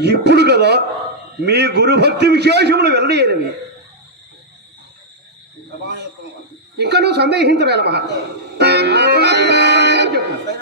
ఇప్పుడు కదా మీ గురుభక్తి విశేషములు వెల్లడైనవి. ఇంకా నువ్వు సందేహించవేల మహా. చెప్పు.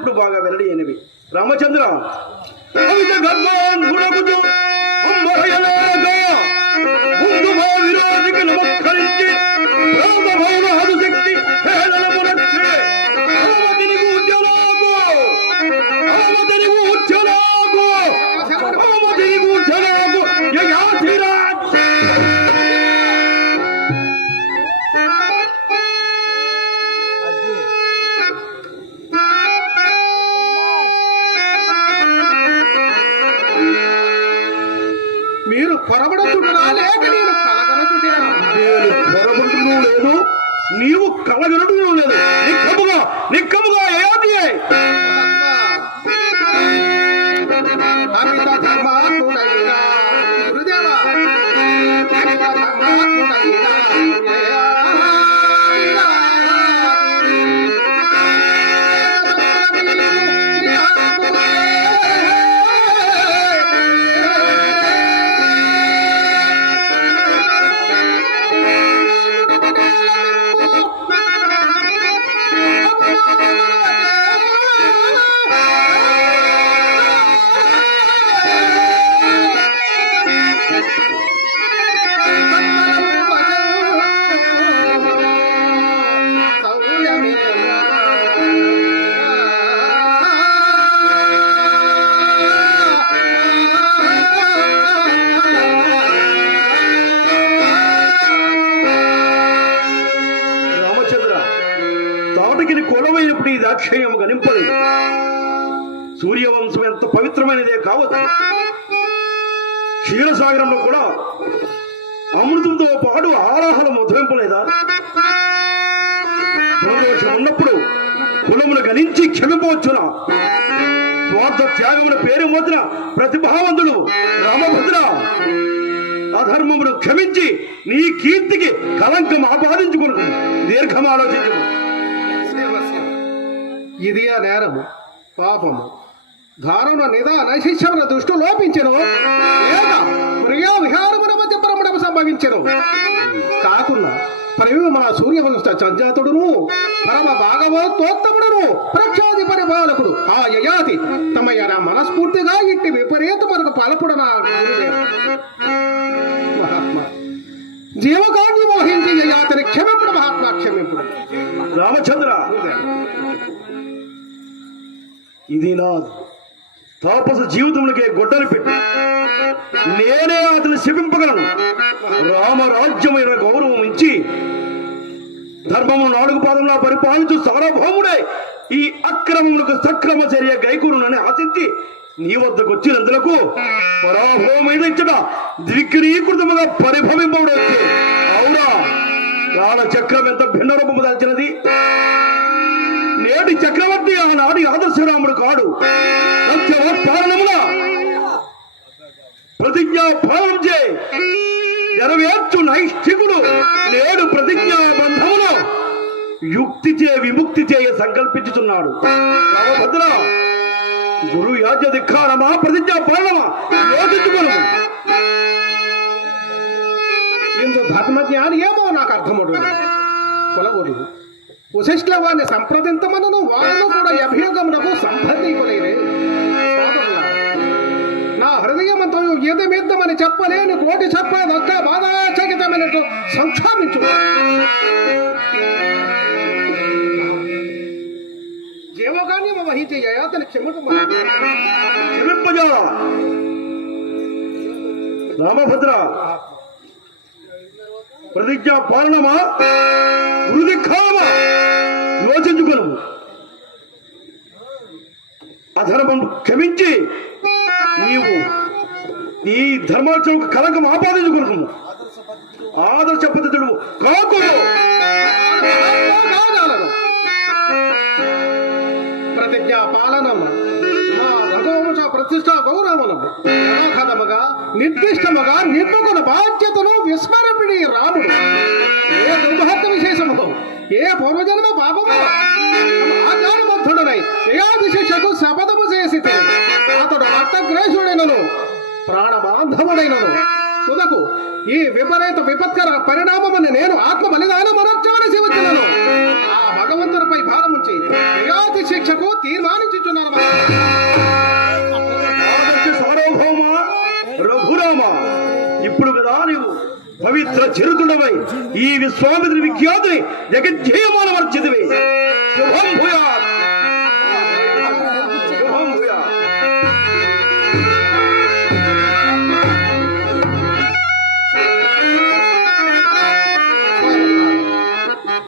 ఇప్పుడు బాగా వెల్లడైనవి రామచంద్ర అమిత గర్భాంధుడగుచు అంబరయలాగా ముందు మా విరోధికి నమస్కరించి పొరబడుతున్నా లేక నేను పొరబడుతును లేదు. నీవు కలగనటం లేదు నిక్కముగా నిక్కముగా తాటకిని కులమైనప్పుడు ఈ దాక్షేయం గనింపలేదు. సూర్యవంశం ఎంత పవిత్రమైనదే కావచ్చు క్షీరసాగరంలో కూడా అమృతంతో పాటు ఆరాహలం ఉద్భవింపలేదా గుణదోషం ఉన్నప్పుడు కులమును గణించి క్షమిపోవచ్చున? స్వార్థ త్యాగముల పేరు మోచిన ప్రతిభావంతుడు రామభద్ర అధర్మమును క్షమించి నీ కీర్తికి కలంకం ఆపాదించుకును. దీర్ఘం ఆలోచించు. ఇది ఆ నేరము పాపము. ధారణ నిదాన శిష్యముల దృష్టి లోపించను. లేక ప్రియా విహారమున మధ్య భ్రమణము సంభవించను. కాకున్నా పరివి సూర్యవంశ సంజాతుడును పరమ భాగవతోత్తముడును ప్రఖ్యాతి పరిపాలకుడు ఆ యయాతి తమ యన మనస్ఫూర్తిగా ఇట్టి విపరీతములకు పాల్పడన మహాత్మా. జీవకాన్ని మోహించి యయాతిని క్షమింపుడు మహాత్మా క్షమింపుడు. రామచంద్ర ఇది నా తాపస జీవితంలోకి గొడ్డలు పెట్టి నేనే అతను శపింపగలను. రామరాజ్యమైన గౌరవం ఇచ్చి ధర్మము నాలుగు పాదంలో పరిపాలించు సార్వభౌముడే. ఈ అక్రమములకు సక్రమ చర్య గైకురునని ఆశించి నీ వద్దకు వచ్చినందులకు పరాభవమైన ఇచ్చట ద్విగ్రీకృతముగా పరిభవింపబడి అవునా? కాల చక్రం ఎంత భిన్న రూపము దాల్చినది? నేటి చక్రవర్తి ఆనాటి ఆదర్శరాముడు కాడు. సత్యవత్పాలనమున ప్రతిజ్ఞా పాలన చే నెరవేర్చు నైష్ఠికుడు. నేడు ప్రతిజ్ఞా బంధమును యుక్తి చే విముక్తి చేయ సంకల్పించుతున్నాడు రామభద్ర గురు యాజ ధిక్కారమా? ప్రతిజ్ఞా పాలనమా? యోచించుకును ఇందు ధర్మజ్ఞాని ఏమో నాకు అర్థమవుతుంది. కులగురు. వశిష్ఠుల వారిని సంప్రదింతమనను వారిలో కూడా అభియోగమునకు సంప్రదింపలేదే నా హృదయమంతో ఏదమిద్దమని చెప్పలేని కోటి చెప్పదొక్క బాధాచకితమైనట్టు సంక్షామించు జీవగాన్ని వహించే యయాతని క్షమకు క్షమింపజాల రామభద్ర ప్రతిజ్ఞా పాలనమా? మృదిఖా అధర్మం క్షమించి నీవు ఈ ధర్మాచరణ కలకం ఆపాదించుకున్నాము ఆదర్శ పద్ధతులు కాకు. ప్రతిజ్ఞ పాలనము మా రఘువంశ ప్రతిష్ట గౌరవమునము యథాతథముగా నిర్దిష్టముగా నింపుకున్న బాధ్యతను విస్మరపిడి రాముడు ఏ దుర్భక్త విశేషము ఏ పూర్వజన్మ పాపము ఆజ్ఞానబద్ధుడనై ఏయాది శిక్షకు శపథము చేసి అతడు అర్థగ్రహుడైనను ప్రాణబాంధవుడైనను. తుదకు ఈ విపరీత విపత్కర పరిణామమని నేను ఆత్మ బలిదానం అనర్చవలసి వచ్చినను ఆ భగవంతునిపై భారముంచి ఏయాది శిక్షకు తీర్మానించుచున్నాను సార్వభౌమ రఘురామ ఇప్పుడు కదా నీవు పవిత్ర చరితుడవై ఈ విశ్వామిత్రి విఖ్యాతిని జగజ్జయమాన వర్చితివి శుభం భూయాత్.